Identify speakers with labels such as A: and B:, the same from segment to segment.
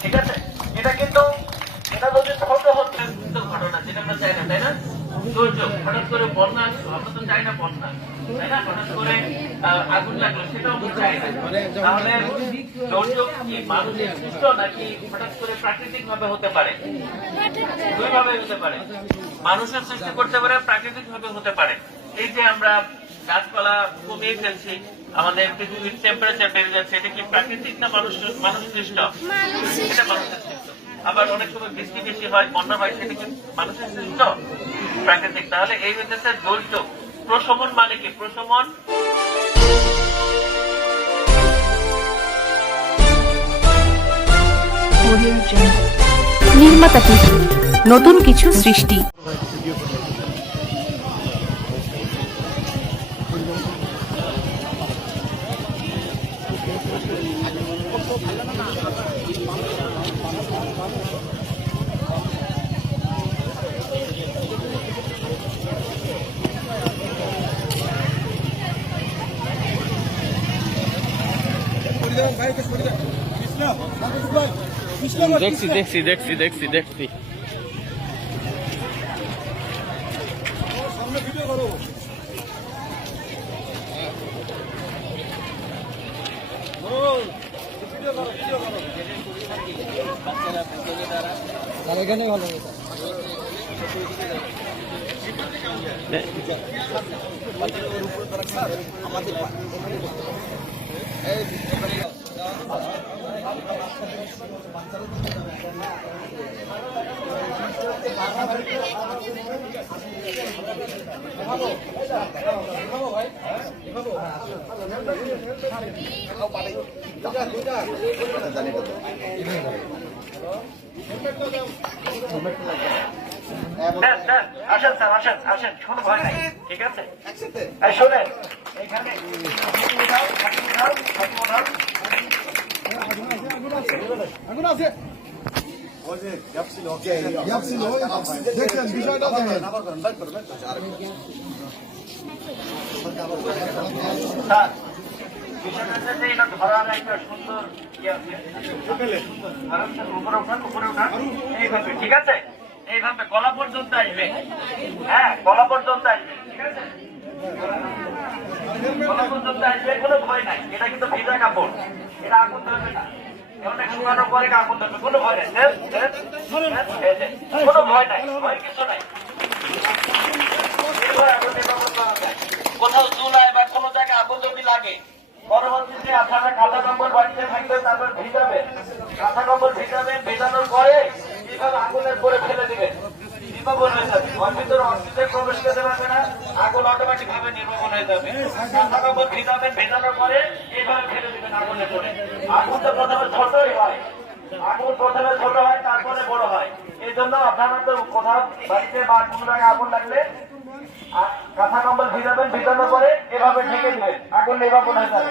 A: ঠিক আছে? এটা কিন্তু, এটা যদি ছোট হচ্ছে ঘটনা, যেটা আমরা চাই না, তাই না? দুর্যোগ হঠাৎ করে বন্যা আসলো আমরা তো চাই না বন্যা। তাই না? হঠাৎ করে আগুন লাগল সেটাও আমরা চাই না। তাহলে দুর্যোগ কি মানুষের সৃষ্ট নাকি হঠাৎ করে প্রাকৃতিক ভাবে হতে পারে? দুই হতে পারে? মানুষের সৃষ্টি করতে পারে প্রাকৃতিক ভাবে হতে পারে। এই যে আমরা গাছপালা কমিয়ে ফেলছি আমাদের পৃথিবীর টেম্পারেচার বেড়ে যাচ্ছে এটা কি প্রাকৃতিক না মানুষ মানুষ সৃষ্ট? এটা মানুষের সৃষ্ট। আবার অনেক সময় বৃষ্টি বেশি হয় বন্যা হয় সেটা কি মানুষের সৃষ্ট? প্রাকৃতিক। তাহলে এই হইতেছে দুর্যোগ প্রশমন মানে কি? প্রশমন।
B: নির্মাতা টিভি নতুন কিছু সৃষ্টি।
C: দেখছি দেখছি দেখছি দেখছি দেখছি
D: এখানে
A: দেন। আসেন স্যার আসেন আসেন কোনো ভয় নাই ঠিক আছে? শোনেন এখানে সুন্দর উপরে উপরে উঠান। ঠিক আছে এইভাবে গলা পর্যন্ত আসবে হ্যাঁ গলা পর্যন্ত আসবে ঠিক আছে গলা পর্যন্ত। কোথাও চুলায় বা কোনো জায়গায় আগুন যদি লাগে পরবর্তীতে আপনারা কাঁথা কম্বল বাড়িতে থাকবে তারপর ভিজাবেন কাঁথা কম্বল ভিজাবেন ভেজানোর পরে এইভাবে আগুনের পরে ফেলে দিবেন আগুন তো প্রথমে ছোটই হয়। আগুন প্রথমে ছোট হয়, তারপরে বড় হয়। এই জন্য বাড়িতে আগুন কাঁথা কম্বল ভিজাবেন, ভিজানোর পরে এভাবে ঢেকে দিবেন। আগুন নির্বাপন হয়ে যাবে।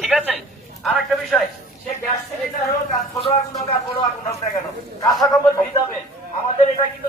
A: ঠিক আছে আর একটা বিষয়, সে গ্যাস সিলিন্ডার হোক আর ছোট আগুন হোক আর বড় আগুন হোক না কেন, কাঁথা কম্বল ভিজাবে আমাদের এটা কিন্তু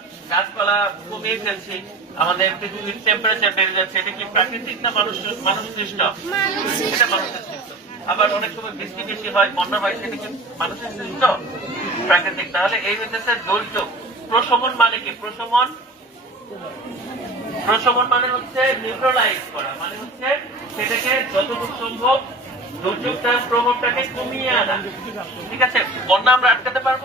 E: গাছপালা কমিয়ে ফেলছি। আমাদের পৃথিবীর টেম্পারেচার বেড়ে যাচ্ছে। এটা কি প্রাকৃতিক না মানুষ মানুষ সৃষ্ট সৃষ্ট আবার অনেক সময় বৃষ্টি বেশি হয়, বন্যা হয়, সেটা কি মানুষের সৃষ্ট প্রাকৃতিক। তাহলে এই হইতেছে দুর্যোগ প্রশমন মানে কি? প্রশমন প্রশমন মানে হচ্ছে নিউট্রালাইজ করা। মানে হচ্ছে সেটাকে যতটুকু সম্ভব দুর্যোগটার প্রভাবটাকে কমিয়ে আনা। ঠিক আছে? বন্যা আমরা আটকাতে পারব?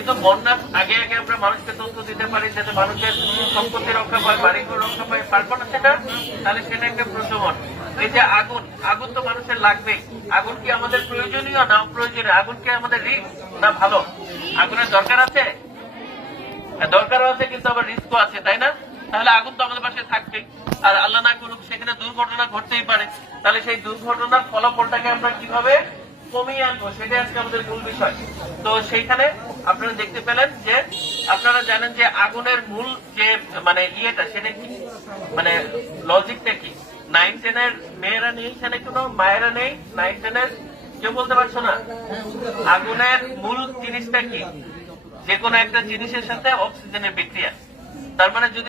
E: কিন্তু বন্যার আগে আগে আমরা মানুষকে তথ্য দিতে পারি যাতে মানুষের সম্পত্তি রক্ষা পায় বাড়িঘর রক্ষা পায় পারব না সেটা তাহলে সেটা একটা প্রশমন। এই যে আগুন আগুন তো মানুষের লাগবে আগুন কি আমাদের প্রয়োজনীয় না প্রয়োজনীয় আগুন কি আমাদের রিস্ক না ভালো? আগুনের দরকার আছে? হ্যাঁ, দরকারও আছে কিন্তু আবার রিস্কও আছে তাই না? তাহলে আগুন তো আমাদের পাশে থাকবে আর আল্লাহ না করুক সেখানে দুর্ঘটনা ঘটতেই পারে। তাহলে সেই দুর্ঘটনার ফলাফলটাকে আমরা কীভাবে কমিয়ে আনব, সেটাই আজকে আমাদের মূল বিষয়। তো সেইখানে আপনারা দেখতে পেলেন যে, আপনারা জানেন যে আগুনের মূল যে মানে ইয়েটা, সেটা কি? মানে লজিকটা কি? নাইন টেনের মেয়েরা নেই, সেখানে কোনো মায়েরা নেই, নাইন টেনের কেউ বলতে পারছ না? আগুনের মূল জিনিসটা কি? যে কোনো একটা জিনিসের সাথে অক্সিজেনের বিক্রিয়া। তার মানে যদি